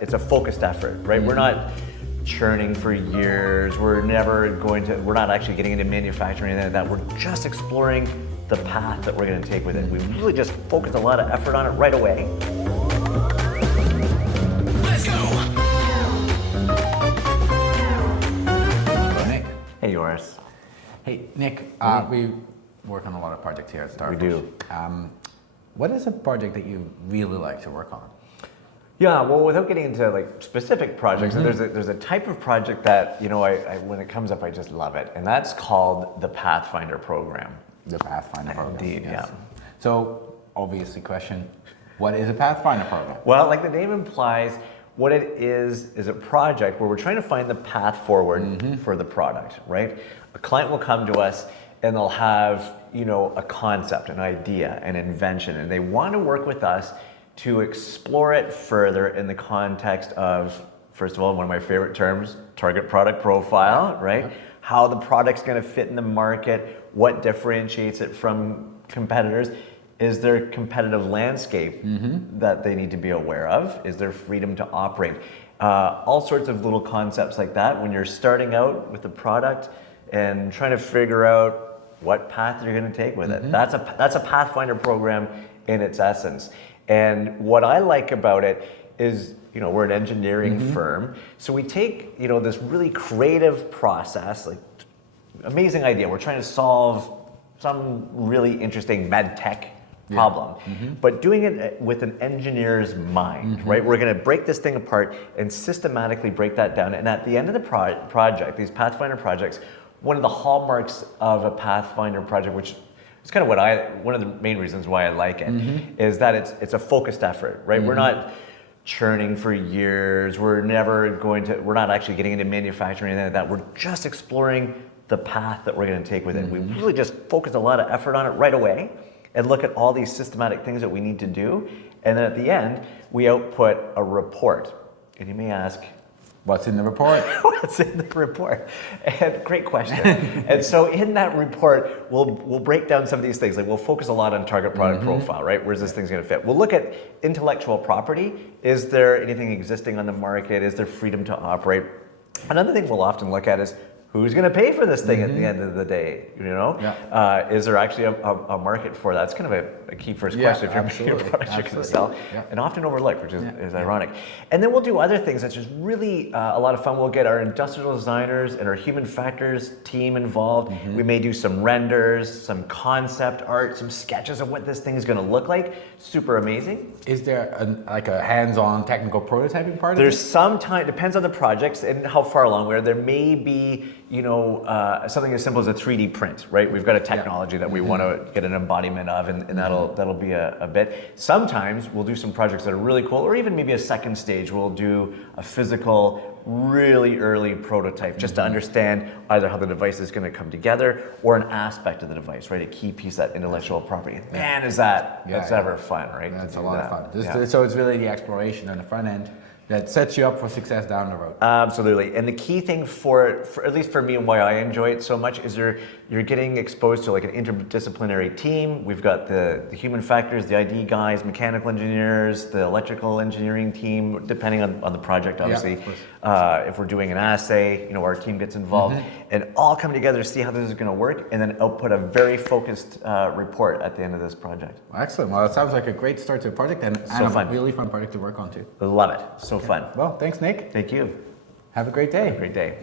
It's a focused effort, right? We're not churning for years. We're not actually getting into manufacturing or anything like that. We're just exploring the path that we're going to take with it. We really just focused a lot of effort on it right away. Let's go! Hello, Nick. Hey, Joris. Hey, Nick. We work on a lot of projects here at StarFish. We do. What is a project that you really like to work on? Yeah, well, without getting into like specific projects, there's a type of project that, you know, I when it comes up, I just love it. And that's called the Pathfinder program. The Pathfinder program. Indeed, yes. yeah. So, obviously question, what is a Pathfinder program? Well, like the name implies, what it is a project where we're trying to find the path forward for the product, right? A client will come to us and they'll have, you know, a concept, an idea, an invention, and they want to work with us to explore it further in the context of, first of all, one of my favorite terms, target product profile, right? Yeah. How the product's gonna fit in the market, what differentiates it from competitors. Is there a competitive landscape that they need to be aware of? Is there freedom to operate? All sorts of little concepts like that when you're starting out with the product and trying to figure out what path you're gonna take with it. That's a Pathfinder program in its essence. And what I like about it is, you know, we're an engineering firm, so we take, you know, this really creative process, like amazing idea. We're trying to solve some really interesting MedTech problem, but doing it with an engineer's mind, right? We're going to break this thing apart and systematically break that down. And at the end of the project, these Pathfinder projects, one of the hallmarks of a Pathfinder project, which it's kind of one of the main reasons why I like it, is that it's a focused effort, right? We're not churning for years. We're not actually getting into manufacturing or anything like that. We're just exploring the path that we're going to take with it. We really just focused a lot of effort on it right away and look at all these systematic things that we need to do. And then at the end, we output a report. And you may ask, what's in the report? What's in the report? And great question. And so in that report, we'll break down some of these things. Like we'll focus a lot on target product profile, right? Where's this thing's gonna fit? We'll look at intellectual property. Is there anything existing on the market? Is there freedom to operate? Another thing we'll often look at is who's going to pay for this thing at the end of the day? You know, is there actually a market for that? That's kind of a key first question if you're making a product you're going to sell, and often overlooked, which is ironic. And then we'll do other things that's just really a lot of fun. We'll get our industrial designers and our human factors team involved. We may do some renders, some concept art, some sketches of what this thing is going to look like. Super amazing. Is there a hands-on technical prototyping part of it? There's some time, depends on the projects and how far along we are. There may be, you know, something as simple as a 3D print, right? We've got a technology that we want to get an embodiment of, and that'll be a bit. Sometimes we'll do some projects that are really cool, or even maybe a second stage, we'll do a physical, really early prototype just to understand either how the device is going to come together or an aspect of the device, right? A key piece of that intellectual property. Man, is that ever fun, right? That's a lot of fun. So it's really the exploration on the front end that sets you up for success down the road. Absolutely. And the key thing for at least for me and why I enjoy it so much is you're getting exposed to like an interdisciplinary team. We've got the human factors, the ID guys, mechanical engineers, the electrical engineering team, depending on the project, obviously. If we're doing an assay, you know, our team gets involved and all come together to see how this is going to work and then output a very focused report at the end of this project. Excellent. Well, it sounds like a great start to a project and a really fun project to work on too. Love it. So fun. Well, thanks, Nick. Thank you. Have a great day. Have a great day.